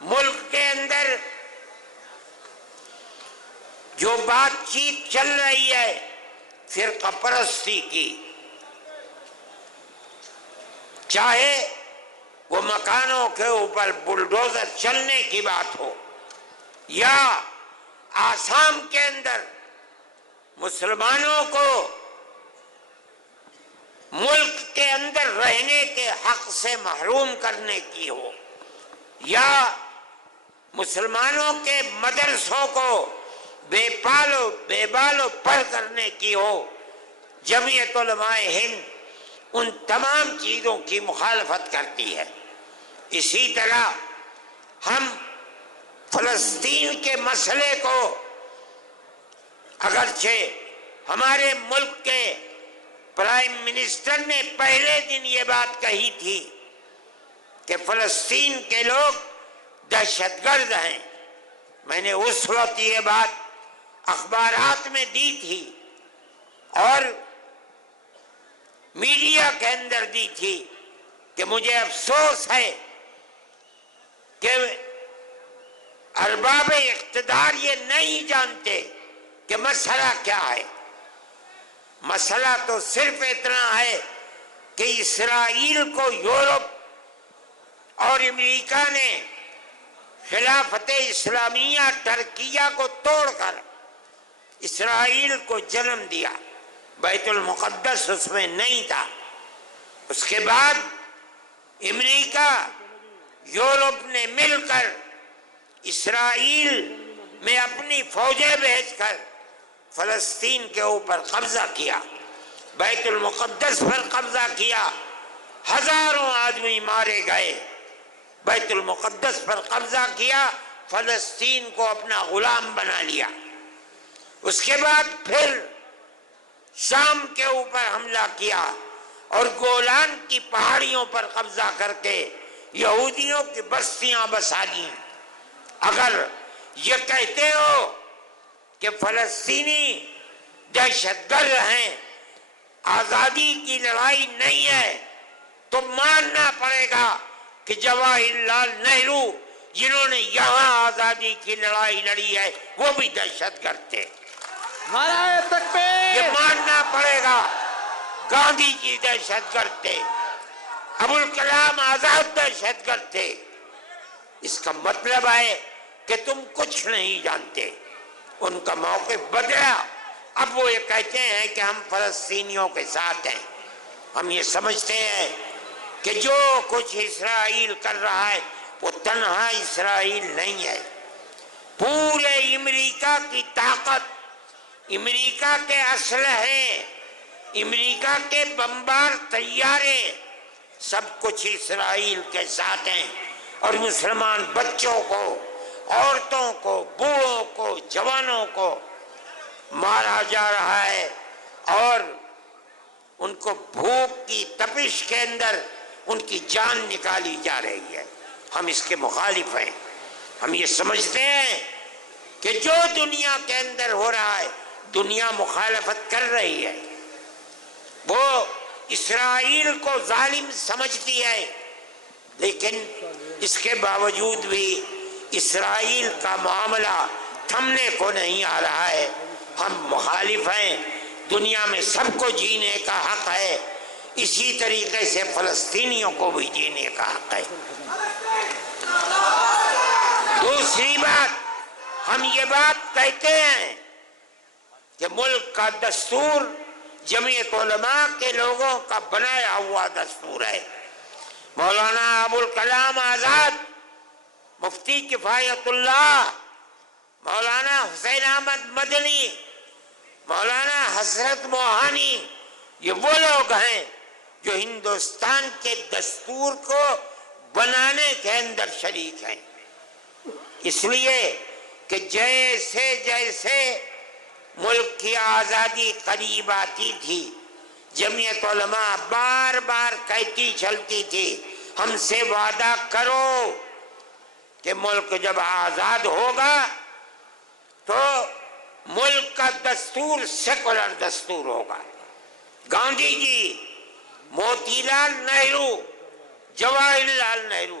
ملک کے اندر جو بات چیت چل رہی ہے فرقہ پرستی کی، چاہے وہ مکانوں کے اوپر بلڈوزر چلنے کی بات ہو، یا آسام کے اندر مسلمانوں کو ملک کے اندر رہنے کے حق سے محروم کرنے کی ہو، یا مسلمانوں کے مدرسوں کو بے پال و بے بال و پر کرنے کی ہو، جمعیت علماء ہند ان تمام چیزوں کی مخالفت کرتی ہے۔ اسی طرح ہم فلسطین کے مسئلے کو، اگرچہ ہمارے ملک کے پرائم منسٹر نے پہلے دن یہ بات کہی تھی کہ فلسطین کے لوگ دہشت گرد ہیں، میں نے اس وقت یہ بات اخبارات میں دی تھی اور میڈیا کے اندر دی تھی کہ مجھے افسوس ہے کہ ارباب اقتدار یہ نہیں جانتے کہ مسئلہ کیا ہے۔ مسئلہ تو صرف اتنا ہے کہ اسرائیل کو یورپ اور امریکہ نے خلافت اسلامیہ ترکیہ کو توڑ کر اسرائیل کو جنم دیا، بیت المقدس اس میں نہیں تھا۔ اس کے بعد امریکہ یورپ نے مل کر اسرائیل میں اپنی فوجیں بھیج کر فلسطین کے اوپر قبضہ کیا، بیت المقدس پر قبضہ کیا، ہزاروں آدمی مارے گئے، بیت المقدس پر قبضہ کیا، فلسطین کو اپنا غلام بنا لیا۔ اس کے بعد پھر شام کے اوپر حملہ کیا اور گولان کی پہاڑیوں پر قبضہ کر کے یہودیوں کی بستیاں بسا دیں۔ اگر یہ کہتے ہو کہ فلسطینی دہشت گرد ہیں، آزادی کی لڑائی نہیں ہے، تو ماننا پڑے گا کہ جواہر لال نہرو جنہوں نے یہاں آزادی کی لڑائی لڑی ہے وہ بھی دہشت گرد تھے۔ نعرہ تکبیر! یہ ماننا پڑے گا گاندھی جی دہشت گرد تھے، ابوالکلام آزاد دہشت گرد تھے۔ اس کا مطلب ہے کہ تم کچھ نہیں جانتے۔ ان کا موقف بدلا، اب وہ یہ کہتے ہیں کہ ہم فلسطینیوں کے ساتھ ہیں۔ ہم یہ سمجھتے ہیں کہ جو کچھ اسرائیل کر رہا ہے وہ تنہا اسرائیل نہیں ہے، پورے امریکہ کی طاقت، امریکہ کے اسلحے، امریکہ کے بمبار طیارے، سب کچھ اسرائیل کے ساتھ ہیں، اور مسلمان بچوں کو، عورتوں کو، بوڑھوں کو، جوانوں کو مارا جا رہا ہے، اور ان کو بھوک کی تپش کے اندر ان کی جان نکالی جا رہی ہے۔ ہم اس کے مخالف ہیں۔ ہم یہ سمجھتے ہیں کہ جو دنیا کے اندر ہو رہا ہے دنیا مخالفت کر رہی ہے، وہ اسرائیل کو ظالم سمجھتی ہے، لیکن اس کے باوجود بھی اسرائیل کا معاملہ تھمنے کو نہیں آ رہا ہے۔ ہم مخالف ہیں۔ دنیا میں سب کو جینے کا حق ہے، اسی طریقے سے فلسطینیوں کو بھی جینے کا حق ہے۔ دوسری بات، ہم یہ بات کہتے ہیں کہ ملک کا دستور جمعیت علماء کے لوگوں کا بنایا ہوا دستور ہے۔ مولانا ابوالکلام آزاد، مفتی کفایت اللہ، مولانا حسین احمد مدنی، مولانا حضرت موہانی، یہ وہ لوگ ہیں جو ہندوستان کے دستور کو بنانے کے اندر شریک ہیں۔ اس لیے کہ جیسے جیسے ملک کی آزادی قریب آتی تھی، جمعیت علماء بار بار کہتی چلتی تھی ہم سے وعدہ کرو کہ ملک جب آزاد ہوگا تو ملک کا دستور سیکولر دستور ہوگا۔ گاندھی جی، موتی لال نہرو، جواہر لال نہرو،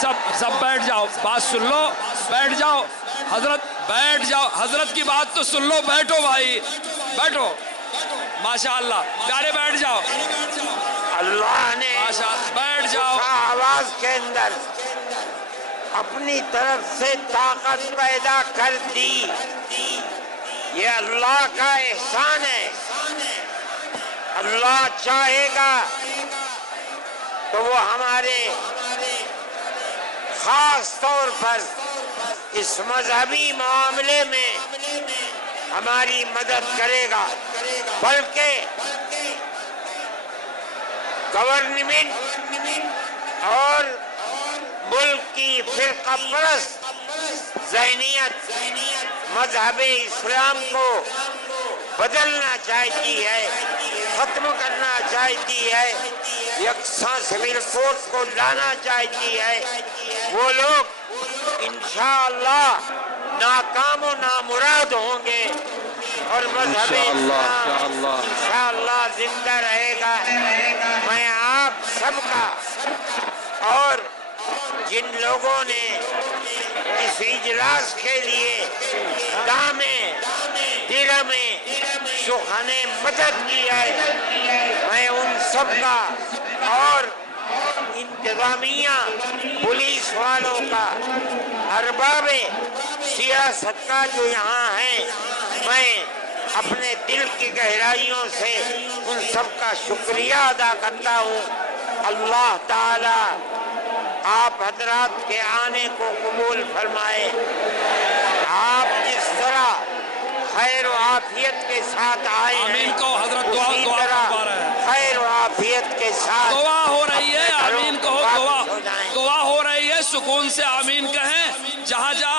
سب بیٹھ جاؤ, بات سن لو, بیٹھ جاؤ حضرت, بیٹھ جاؤ, حضرت کی بات تو سن لو, بیٹھو بھائی, بیٹھو, ماشاءاللہ پیارے, بیٹھ جاؤ, اللہ نے ماشاءاللہ بیٹھ جاؤ. آواز کے اندر اپنی طرف سے طاقت پیدا کر دی, یہ اللہ کا احسان ہے. اللہ چاہے گا تو وہ ہمارے خاص طور پر اس مذہبی معاملے میں ہماری مدد کرے گا, بلکہ گورنمنٹ اور ملک کی فرقہ پرست ذہنیت مذہب اسلام کو بدلنا چاہتی ہے, ختم کرنا چاہتی ہے, یکساں سول کوڈ کو لانا چاہتی ہے. وہ لوگ انشاءاللہ ناکام و نامراد ہوں گے اور مذہب اسلام انشاءاللہ زندہ رہے گا. میں آپ سب کا اور جن لوگوں نے اس اجلاس کے لیے دامیں درہمیں سخنِ مدد کی ہے, میں ان سب کا اور انتظامیہ پولیس والوں کا, ارباب سیاست کا جو یہاں ہیں, میں اپنے دل کی گہرائیوں سے ان سب کا شکریہ ادا کرتا ہوں. اللہ تعالی آپ حضرات کے آنے کو قبول فرمائے. آپ جس طرح خیر و عافیت کے ساتھ آئے ہیں, آمین کو حضرت دعا اسی دعا طرح فرما رہے ہیں. خیر و عافیت کے ساتھ دعا ہو رہی ہے, آمین کہو, واپس دعا ہو جائیں. دعا ہو رہی ہے, سکون سے آمین کہیں. جہاں جہاں